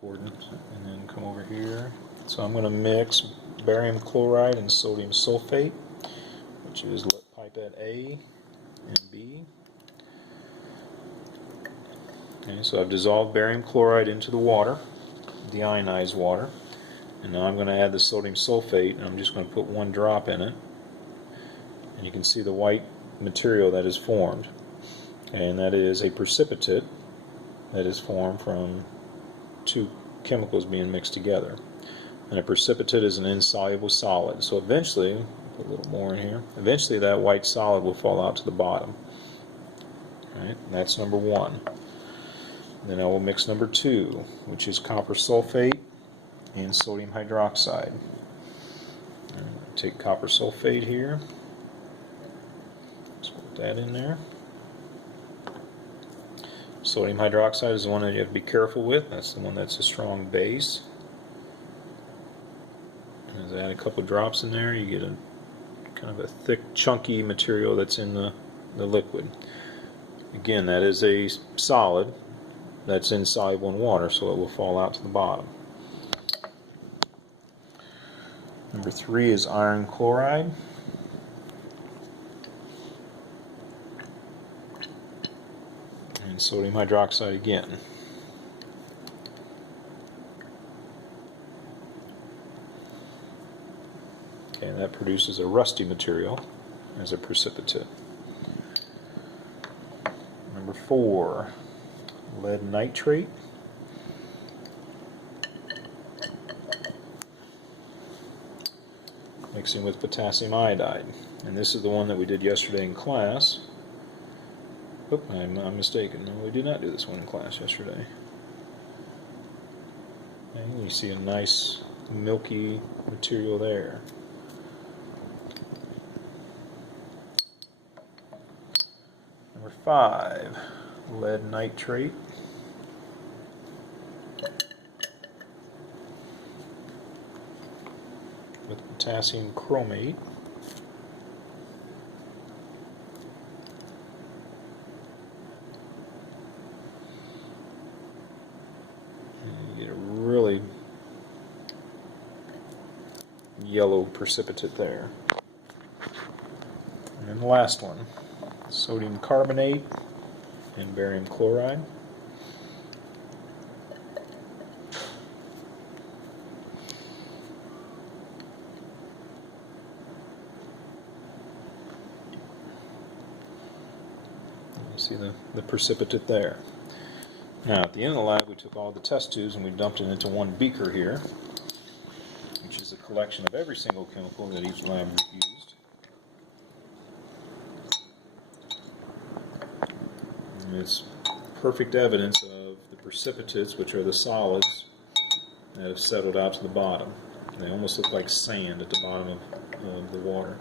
coordinates, and then come over here. So I'm going to mix barium chloride and sodium sulfate, which is pipette A and B. Okay, so I've dissolved barium chloride into the water, deionized water, and now I'm going to add the sodium sulfate, and I'm just going to put one drop in it, and you can see the white material that is formed, and that is a precipitate that is formed from two chemicals being mixed together. And a precipitate is an insoluble solid, so eventually, put a little more in here, eventually that white solid will fall out to the bottom. Right? That's number one. Then I will mix number two, which is copper sulfate and sodium hydroxide. Take copper sulfate here, just put that in there. Sodium hydroxide is the one that you have to be careful with. That's the one that's a strong base. As I add a couple drops in there, you get a kind of a thick, chunky material that's in the liquid. Again, that is a solid that's insoluble in water, so it will fall out to the bottom. Number three is iron chloride. And sodium hydroxide again. Okay, that produces a rusty material as a precipitate. Number four, lead nitrate. Mixing with potassium iodide. And this is the one that we did yesterday in class. Oop, I'm mistaken. No, we did not do this one in class yesterday. And you see a nice milky material there. Number five, lead nitrate. With potassium chromate. And you get a really yellow precipitate there. And then the last one, sodium carbonate and barium chloride. See the precipitate there. Now at the end of the lab we took all the test tubes and we dumped it into one beaker here, which is a collection of every single chemical that each lab used. And it's perfect evidence of the precipitates, which are the solids that have settled out to the bottom. They almost look like sand at the bottom of the water.